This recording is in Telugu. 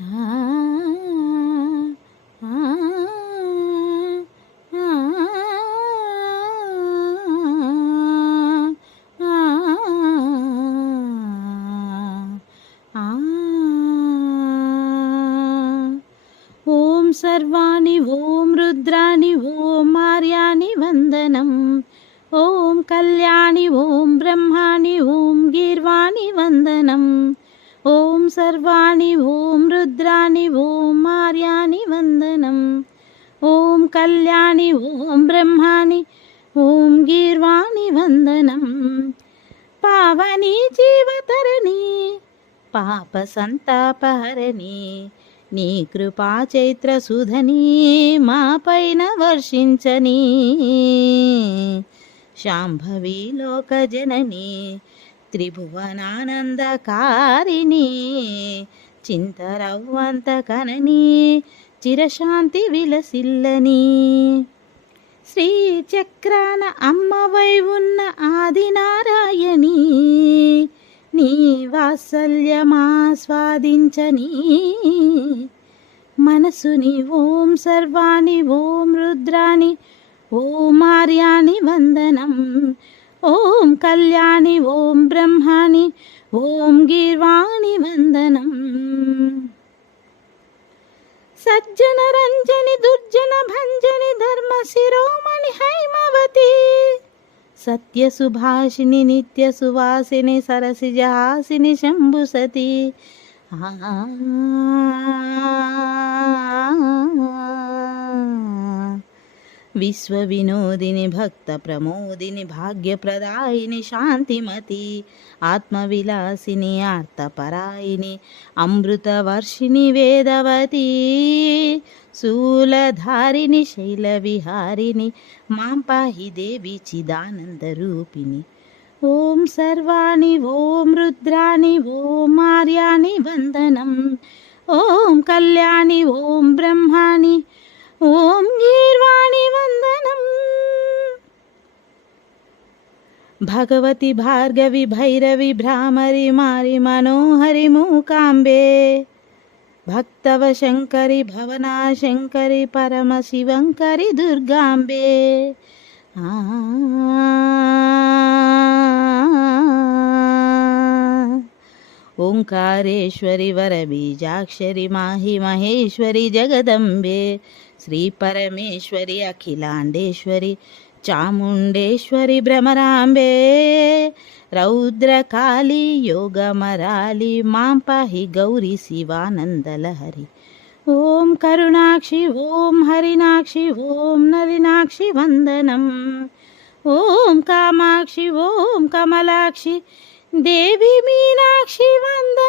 ఆ ఆ ఓం సర్వాణి ఓం రుద్రాణి ఓం ఆర్యాణి వందనం. ఓం కళ్యాణి ఓం బ్రహ్మాణి ఓం గీర్వాణి వందనం. ఓం సర్వాణి ఓం రుద్రాణి ఓం ఆర్యాణి వందనం. ఓం కళ్యాణి ఓం బ్రహ్మాణి ఓం గీర్వాణి వందనం. పావని జీవతరణి పాప సంతాపహరణి నీ కృపా చైత్ర సుధని మా పైన వర్షించని. శాంభవి లోక జనని త్రిభువనానందకారిణి చింతరవ్వంత కనని చిరశాంతి విలసిల్లని. శ్రీచక్రాన అమ్మవై ఉన్న ఆదినారాయణి నీ వాత్సల్యమాస్వాదించని. మనసుని ఓం సర్వాణి ఓం రుద్రాణి ఓం ఆర్యాణి వందనం. ఓం కళ్యాణి ఓం బ్రహ్మాణి ఓం గీర్వాణి వందనం. సజ్జన రంజని దుర్జన భంజని ధర్మ శిరోమణి హైమవతి సత్య సుభాషిని నిత్య సువాసిని సరసిజహాసిని శంభుసతి. విశ్వ వినోదిని భక్త ప్రమోదిని భాగ్యప్రదాయిని శాంతిమతి ఆత్మవిలాసిని ఆర్తపరాయిని అమృతవర్షిణి వేదవతి శూలధారిణి శైలవిహారిణి మాం పాహి దేవి చిదానందరూపిణి. ఓం సర్వాణి ఓం రుద్రాణి ఓం ఆర్యాణి వందనం. ఓం కళ్యాణి ఓం బ్రహ్మాణి ఓం గీర్వాణి వందనం. భగవతి భార్గవి భైరవి భ్రామరి మారి మనోహరి మూకాంబే భక్తవ శంకరి భవనా శంకరి పరమశివంకరి దుర్గాంబే. ఓంకారేశ్వరి వరబీజాక్షరి మాహి మహేశ్వరి జగదంబే శ్రీ పరమేశ్వరి అఖిలాండేశ్వరి చాముండేశ్వరి భ్రమరాంబే. రౌద్రకాళి యోగమరాలి మాం పాహి గౌరీ శివానందలహరి. ఓం కరుణాక్షి ఓం హరినాక్షి ఓం నలినాక్షి వందనం. ఓం కామాక్షి ఓం కమలాక్షి దేవి మీనాక్షి వందనం.